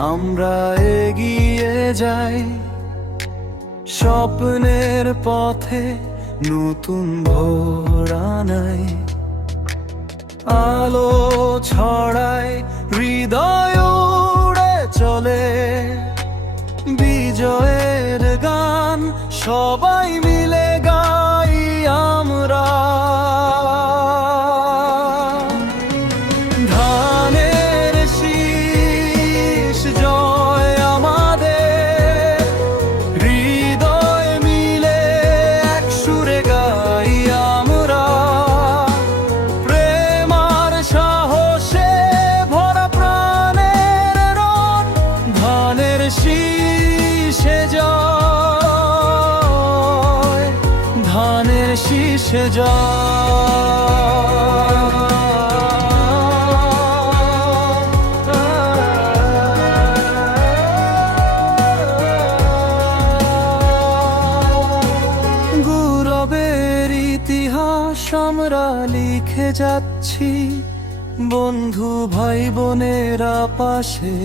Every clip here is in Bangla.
আমরা এগিয়ে যাই স্বপ্নের পথে, নতুন ভোর আনাই। আলো ছড়ায়, হৃদয় উড়ে চলে, বিজয়ের গান সবাই মিলে গাই আমরা। ধানের শীষ জয় আমাদের, হৃদয় মিলে এক সুরে গাই আমরা। প্রেম আর সাহসে ভরা প্রাণের রণ, ধানের শীষে জয়, ধানের শীষে গৌরবের ইতিহাস আমরা লিখে যাচ্ছি, বন্ধু ভাই বোনেরা পাশে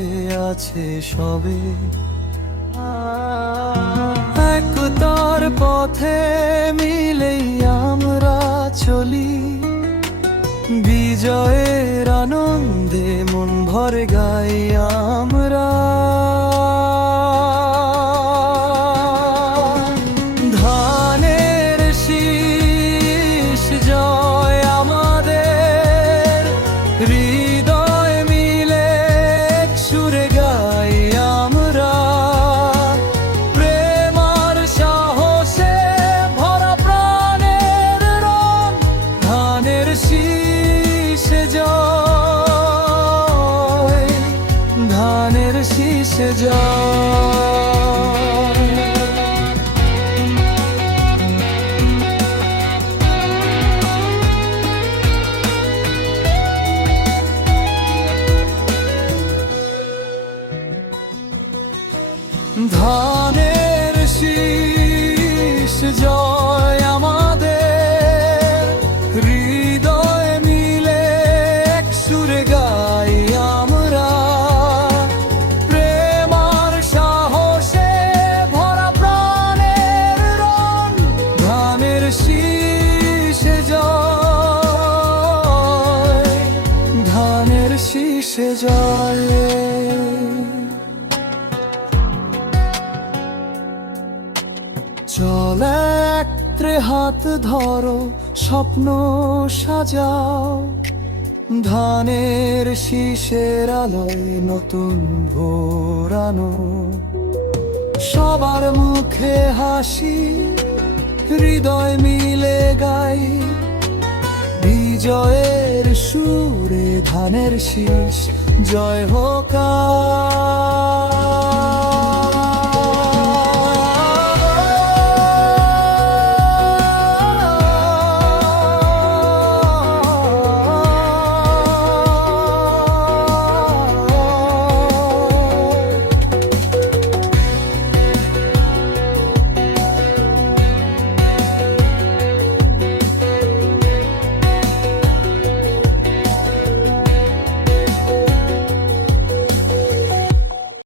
আছে সবে। একতার পথে মিলেই আমরা চলি, বিজয়ের আনন্দে মন ভরে গাই আমরা। ধানের শীষ জয় আমাদের, হৃদয় মিলে এক সুরে গাই আমরা। প্রেম আর সাহসে ভরা প্রাণের রণ, ধানের শীষে জয়, ধানের শীষে জয়। ধানের শীষ জয় আমাদের, হৃদয় মিলে এক সুরে গাই আমরা। প্রেম আর সাহসে ভরা প্রাণের রণ, ধানের শীষে জয়, ধানের শীষে জয়। চল একত্রে হাত ধরো, স্বপ্ন সাজাও, ধানের শীষের আলোয় নতুন ভোর আনো। সবার মুখে হাসি, হৃদয় মিলে গাই, বিজয়ের সুরে ধানের শীষ জয় হোক।